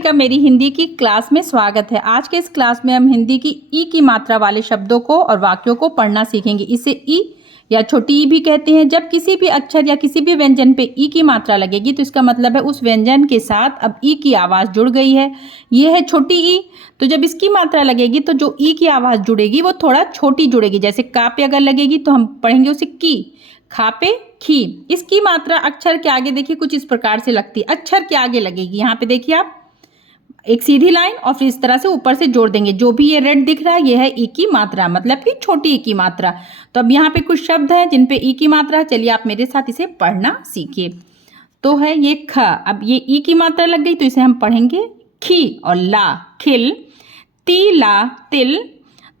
का मेरी हिंदी की क्लास में स्वागत है। आज के इस क्लास में हम हिंदी की ई की मात्रा वाले शब्दों को और वाक्यों को पढ़ना सीखेंगे। इसे ई या छोटी ई भी कहते हैं। जब किसी भी अक्षर या किसी भी व्यंजन पे ई की मात्रा लगेगी तो इसका मतलब है उस व्यंजन के साथ अब ई की आवाज़ जुड़ गई है। ये है छोटी ई, तो जब इसकी मात्रा लगेगी तो जो ई की आवाज़ जुड़ेगी वो थोड़ा छोटी जुड़ेगी। जैसे का पे अगर लगेगी तो हम पढ़ेंगे उसे की, खा पे खी। इसकी मात्रा अक्षर के आगे देखिए कुछ इस प्रकार से लगती है। अक्षर के आगे लगेगी, यहाँ पे देखिए आप एक सीधी लाइन और फिर इस तरह से ऊपर से जोड़ देंगे। जो भी ये रेड दिख रहा है ये है ई की मात्रा, मतलब कि छोटी ई की मात्रा। तो अब यहाँ पे कुछ शब्द हैं जिन पे ई की मात्रा है। चलिए आप मेरे साथ इसे पढ़ना सीखिए। तो है ये ख, अब ये ई की मात्रा लग गई तो इसे हम पढ़ेंगे खी। और ला खिल, ती ला तिल।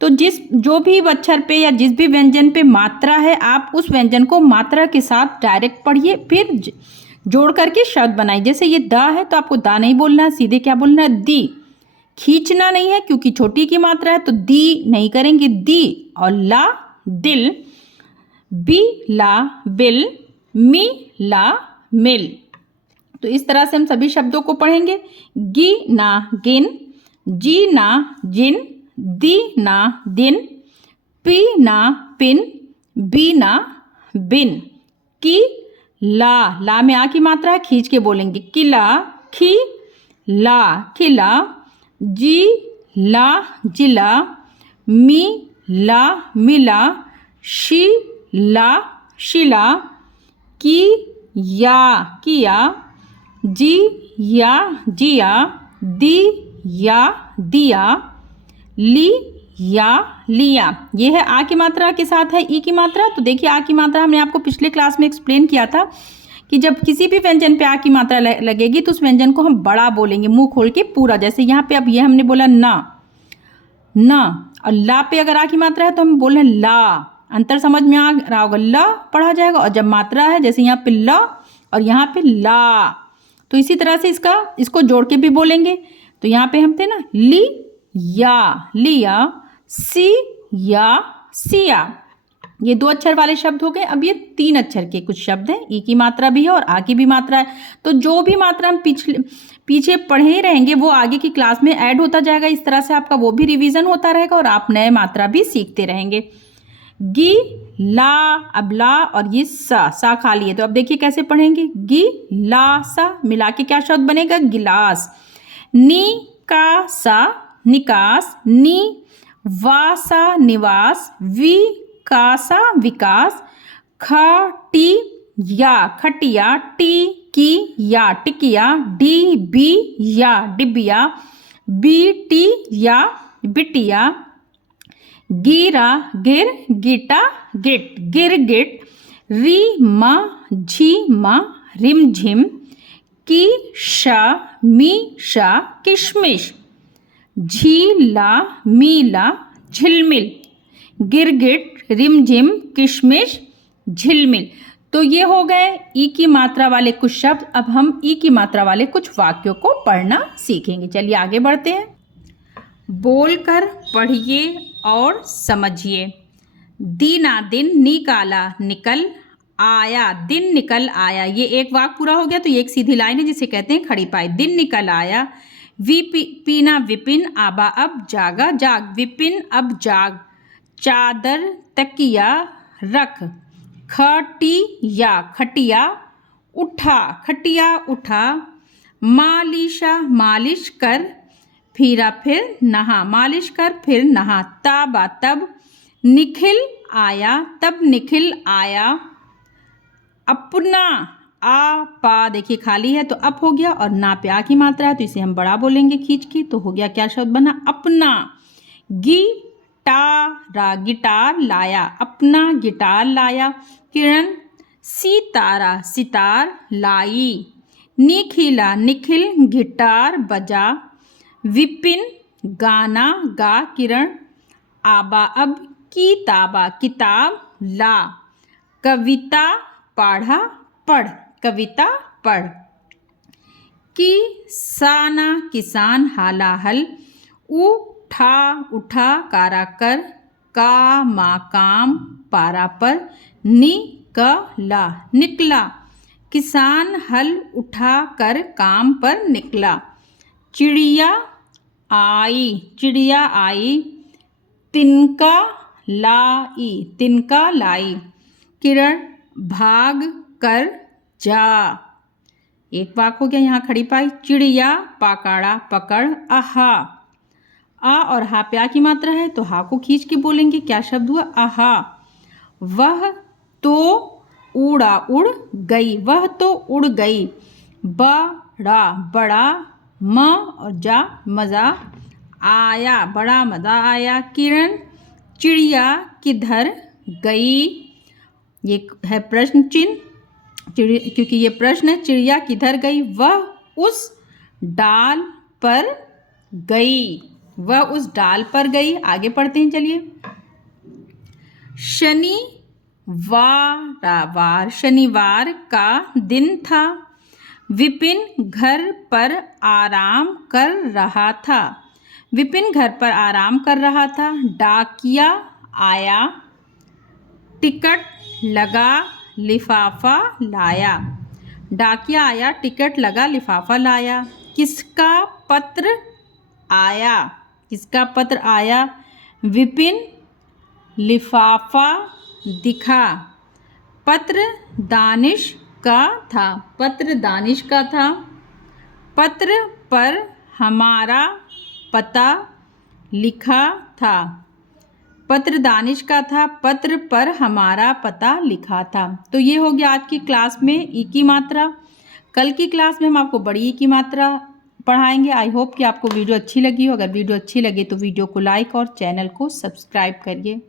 तो जो भी अक्षर पे या जिस भी व्यंजन पे मात्रा है आप उस व्यंजन को मात्रा के साथ डायरेक्ट पढ़िए, फिर जोड़ करके शब्द बनाइए। जैसे ये दा है तो आपको दा नहीं बोलना है, सीधे क्या बोलना है दी। खींचना नहीं है क्योंकि छोटी की मात्रा है तो दी नहीं करेंगे, दी। और ला दिल, बी ला बिल, मी ला मिल। तो इस तरह से हम सभी शब्दों को पढ़ेंगे। गी ना गिन, जी ना जिन, दी ना दिन, पी ना पिन, बी ना बिन। की ला में आ की मात्रा है, खींच के बोलेंगे किला खी ला खिला, जी ला जिला, मी ला मिला, शी ला शिला, की या किया, जी या जिया, दी या दिया, ली या लिया। ये है आ की मात्रा के साथ है ई की मात्रा। तो देखिए आ की मात्रा हमने आपको पिछले क्लास में एक्सप्लेन किया था कि जब किसी भी व्यंजन पे आ की मात्रा लगेगी तो उस व्यंजन को हम बड़ा बोलेंगे, मुंह खोल के पूरा। जैसे यहाँ पे अब ये हमने बोला ना, और ला पे अगर आ की मात्रा है तो हम बोल रहे हैं ला। अंतर समझ में आ रहा होगा, ला पढ़ा जाएगा। और जब मात्रा है जैसे यहाँ पे ला और यहाँ पे ला, तो इसी तरह से इसको जोड़ के भी बोलेंगे। तो यहाँ पे हम थे ना ली या लिया, सी या सिया। ये 2 अक्षर वाले शब्द हो गए। अब ये 3 अक्षर के कुछ शब्द हैं। ई की मात्रा भी है और आ की भी मात्रा है। तो जो भी मात्रा हम पीछे पढ़े रहेंगे वो आगे की क्लास में ऐड होता जाएगा। इस तरह से आपका वो भी रिवीजन होता रहेगा और आप नए मात्रा भी सीखते रहेंगे। गी ला, अब ला और ये सा खाली है तो अब देखिए कैसे पढ़ेंगे। गी ला सा मिला के क्या शब्द बनेगा, गिलास। नी का सा निकास, नी वा सा निवास, वी का सा विकास, टी या खटिया, टी की या टिकिया, डी बी या डिबिया, बी टी या बिटिया, गिरा गिर गिटा गिट गिरगिट, री मा झी मा रिमझिम, की शा मी शा किशमिश, झीला मीला झिलमिल, गिरगिट रिमझिम किशमिश झिलमिल। तो ये हो गए ई की मात्रा वाले कुछ शब्द। अब हम ई की मात्रा वाले कुछ वाक्यों को पढ़ना सीखेंगे। चलिए आगे बढ़ते हैं। बोलकर पढ़िए और समझिए। दीना दिन निकाला निकल आया, दिन निकल आया। ये एक वाक्य पूरा हो गया। तो ये एक सीधी लाइन है जिसे कहते हैं खड़ी पाई। दिन निकल आया। पीना विपिन आबा अब जागा जाग, विपिन अब जाग। चादर तकिया रख, खटिया खटिया उठा खटिया उठा, मालिशा मालिश कर, फिरा फिर नहा, मालिश कर फिर नहा। ताबा तब, निखिल आया तब निखिल आया। अपना आ पा देखिए खाली है तो अप हो गया और ना पे आ की मात्रा है तो इसे हम बड़ा बोलेंगे खींच के। तो हो गया क्या शब्द बना, अपना। गिटार लाया, अपना गिटार लाया। किरण सितारा सितार लाई, निखिला निखिल गिटार बजा। विपिन गाना गा किरण, आबा अब किताबा किताब ला। कविता पढ़ा पढ़, कविता पढ़। किसाना किसान हाला हल, उठा उठा कारा कर, कामा काम पारा पर, निकला निकला। किसान हल उठा कर काम पर निकला। चिड़िया आई, चिड़िया आई। तिनका लाई, तिनका लाई। किरण भाग कर जा। एक वाक हो गया, यहाँ खड़ी पाई। चिड़िया पकड़ा पकड़ आहा। आ और हा पे आ की मात्रा है तो हा को खींच के बोलेंगे। क्या शब्द हुआ? आहा। वह तो उड़ा उड़ गई, वह तो उड़ गई। बड़ा बड़ा, म और जा मजा आया, बड़ा मजा आया। किरण चिड़िया किधर गई? ये है प्रश्न चिन्ह, क्योंकि ये प्रश्न है। चिड़िया किधर गई? वह उस डाल पर गई, वह उस डाल पर गई। आगे पढ़ते हैं, चलिए। शनिवार का दिन था। विपिन घर पर आराम कर रहा था। विपिन घर पर आराम कर रहा था। डाकिया आया, टिकट लगा, लिफाफा लाया। डाकिया आया, टिकट लगा, लिफाफा लाया। किसका पत्र आया? किसका पत्र आया? विपिन लिफाफा दिखा। पत्र दानिश का था, पत्र दानिश का था। पत्र पर हमारा पता लिखा था। पत्र दानिश का था, पत्र पर हमारा पता लिखा था। तो ये हो गया आज की क्लास में ई की मात्रा। कल की क्लास में हम आपको बड़ी ई की मात्रा पढ़ाएंगे। आई होप कि आपको वीडियो अच्छी लगी हो। अगर वीडियो अच्छी लगे तो वीडियो को लाइक और चैनल को सब्सक्राइब करिए।